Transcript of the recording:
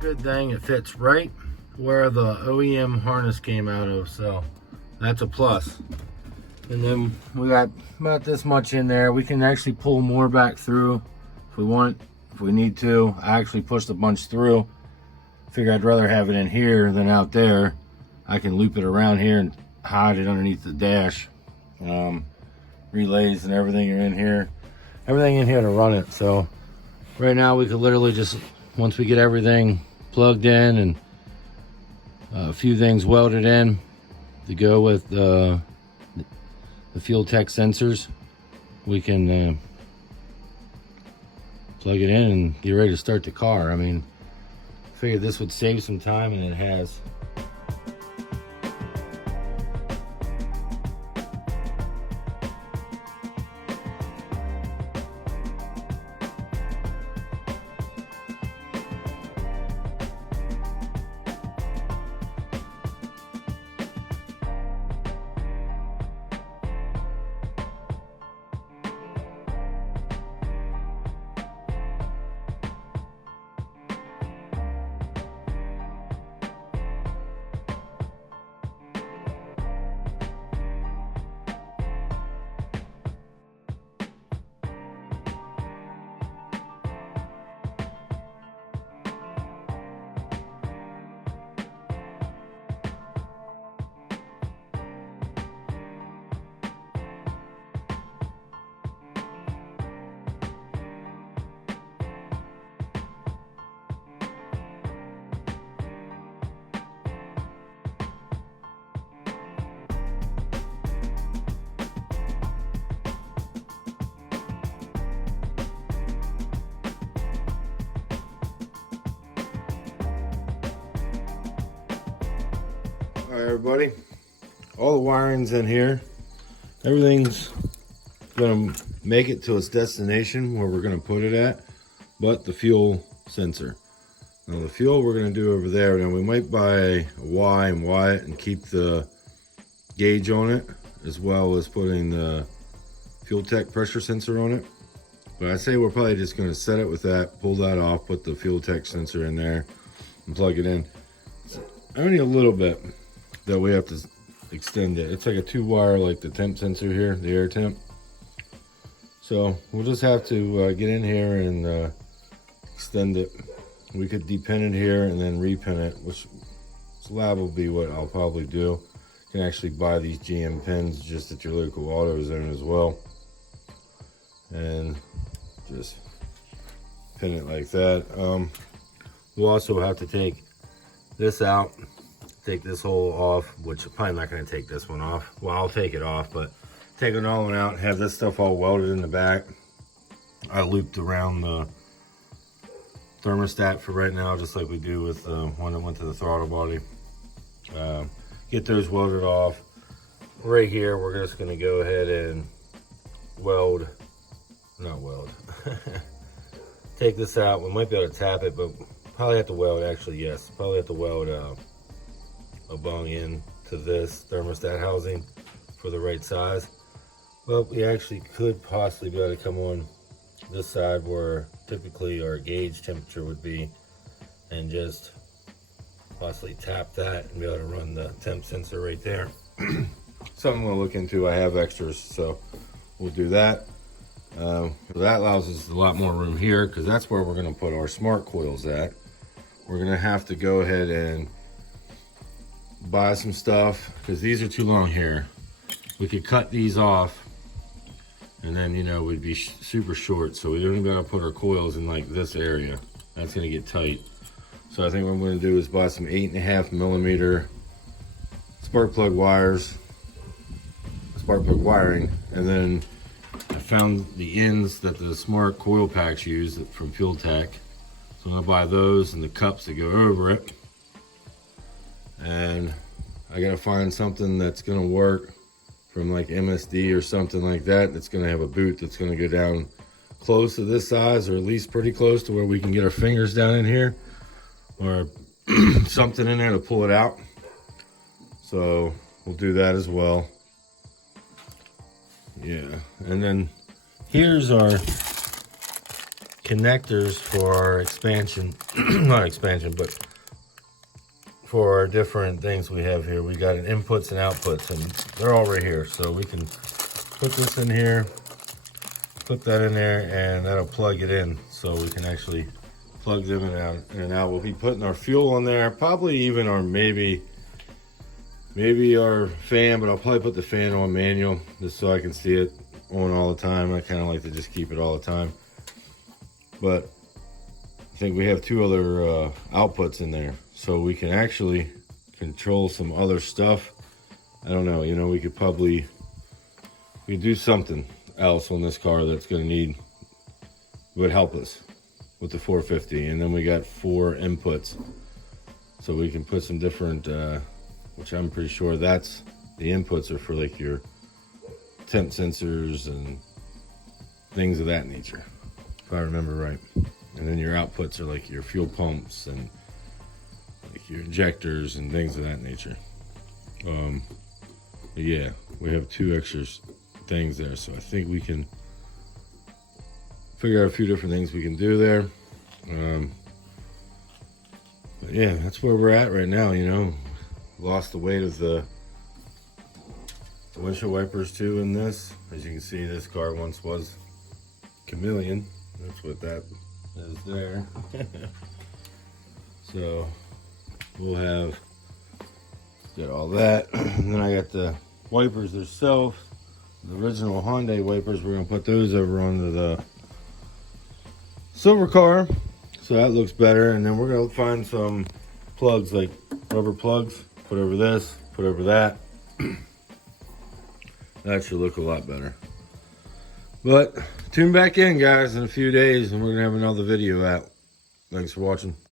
good thing. It fits right where the OEM harness came out of, so that's a plus. And then we got about this much in there. We can actually pull more back through if we want, if we need to. I actually pushed a bunch through. Figure I'd rather have it in here than out there. I can loop it around here and hide it underneath the dash. Relays and everything are in here. Everything in here to run it. So right now we could literally just, once we get everything plugged in and a few things welded in to go with the FuelTech sensors, we can plug it in and get ready to start the car. I mean, I figured this would save some time, and it has. All right, everybody, all the wiring's in here. Everything's gonna make it to its destination where we're gonna put it at, but the fuel sensor. Now the fuel we're gonna do over there. Now we might buy a Y and Y it and keep the gauge on it, as well as putting the FuelTech pressure sensor on it. But I say we're probably just gonna set it with that, pull that off, put the FuelTech sensor in there and plug it in. It's only a little bit that we have to extend it. It's like a 2-wire, like the temp sensor here, the air temp. So we'll just have to get in here and extend it. We could depin it here and then repin it, which slab will be what I'll probably do. You can actually buy these GM pins just at your local AutoZone as well, and just pin it like that. We'll also have to take this out, take this hole off, which I'm probably not going to take this one off. Well, I'll take it off, but take it all out, have this stuff all welded in the back. I looped around the thermostat for right now, just like we do with the one that went to the throttle body. Get those welded off. Right here, we're just going to go ahead and take this out. We might be able to tap it, but probably have to weld, actually, yes. Probably have to weld a bung in to this thermostat housing for the right size. Well, we actually could possibly be able to come on this side where typically our gauge temperature would be, and just possibly tap that and be able to run the temp sensor right there. Something we'll look into. I have extras, so we'll do that. So that allows us a lot more room here, because that's where we're going to put our smart coils at. We're going to have to go ahead and buy some stuff, because these are too long here. We could cut these off, and then, you know, we'd be super short, so we don't even gotta put our coils in like this area. That's gonna get tight. So I think what I'm gonna do is buy some 8.5 millimeter spark plug wires, spark plug wiring, and then I found the ends that the smart coil packs use from FuelTech. So I'm gonna buy those and the cups that go over it. And I gotta find something that's gonna work from like MSD or something like that, that's gonna have a boot that's gonna go down close to this size, or at least pretty close to where we can get our fingers down in here, or something in there to pull it out. So we'll do that as well. Yeah, and then here's our connectors for our expansion, not expansion, but for our different things we have here. We got an inputs and outputs, and they're all right here. So we can put this in here, put that in there, and that'll plug it in. So we can actually plug them in and out. We'll be putting our fuel on there, probably even our maybe our fan, but I'll probably put the fan on manual just so I can see it on all the time. I kind of like to just keep it all the time. But I think we have 2 other outputs in there, so we can actually control some other stuff. I don't know, you know, we could do something else on this car that's going to would help us with the 450. And then we got 4 inputs, so we can put some different which I'm pretty sure that's the inputs are for like your temp sensors and things of that nature, if I remember right. And then your outputs are like your fuel pumps and like your injectors and things of that nature. But yeah, we have 2 extra things there, so I think we can figure out a few different things we can do there. But yeah, that's where we're at right now, you know. Lost the weight of the windshield wipers too in this. As you can see, this car once was Chameleon. That's what that is there. So we'll got all that. And then I got the wipers themselves, the original Hyundai wipers. We're gonna put those over onto the silver car, so that looks better. And then we're gonna find some plugs, like rubber plugs, put over this, put over that. That should look a lot better. But tune back in, guys, in a few days, and we're gonna have another video out. Thanks for watching.